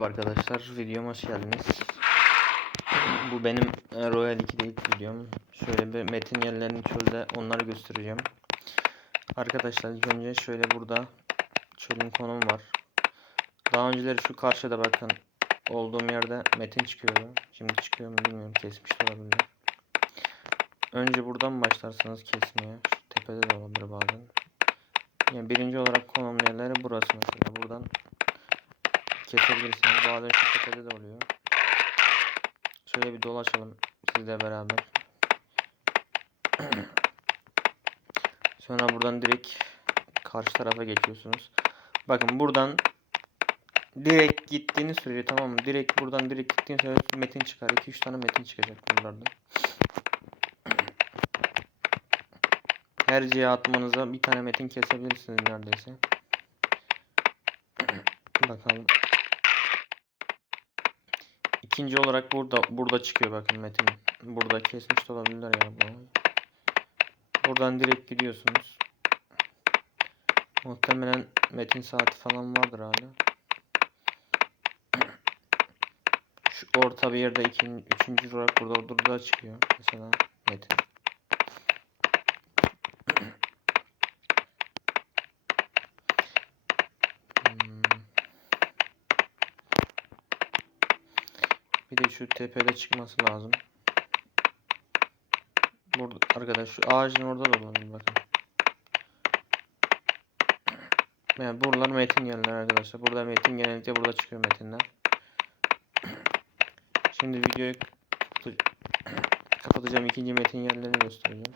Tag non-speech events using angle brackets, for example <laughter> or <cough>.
Arkadaşlar videoma hoş geldiniz. Bu benim e, Royal 2'de ilk videom. Şöyle bir metin yerlerini çölde onları göstereceğim. Arkadaşlar ilk önce şöyle burada çölün konum var. Daha önceleri şu karşıda bakın olduğum yerde metin çıkıyordu. Şimdi çıkıyor mu bilmiyorum kesmiş olabilir. Önce buradan başlarsınız kesmeye. Şu tepede de olabilir bazen. Yani birinci olarak konum yerleri burası mesela. Buradan kesebilirsiniz. Bazen tepede de oluyor. Şöyle bir dolaşalım sizle beraber. <clears throat> Sonra buradan direkt karşı tarafa geçiyorsunuz. Bakın buradan direkt gittiğiniz sürece tamam mı? Direkt buradan direkt gittiğiniz sürece metin çıkar. 2-3 tane metin çıkacak buralardan. Her <clears throat> cihe atmanıza bir tane metin kesebilirsiniz neredeyse. <clears throat> Bakalım. İkinci olarak burada burada çıkıyor bakın metin. Burada kesmiş de olabilirler ya bu. Buradan direkt gidiyorsunuz. Muhtemelen metin saati falan vardır hala. Şu orta bir yerde ikinci, üçüncü olarak burada burada çıkıyor. Mesela metin. Bir de şu tepede çıkması lazım. Burada arkadaş şu ağacın orada da olabilir bakın. Yani buralar metin yerler arkadaşlar. Burada metin genellikle burada çıkıyor metinler. Şimdi videoyu kapatacağım. ikinci metin yerlerini göstereceğim.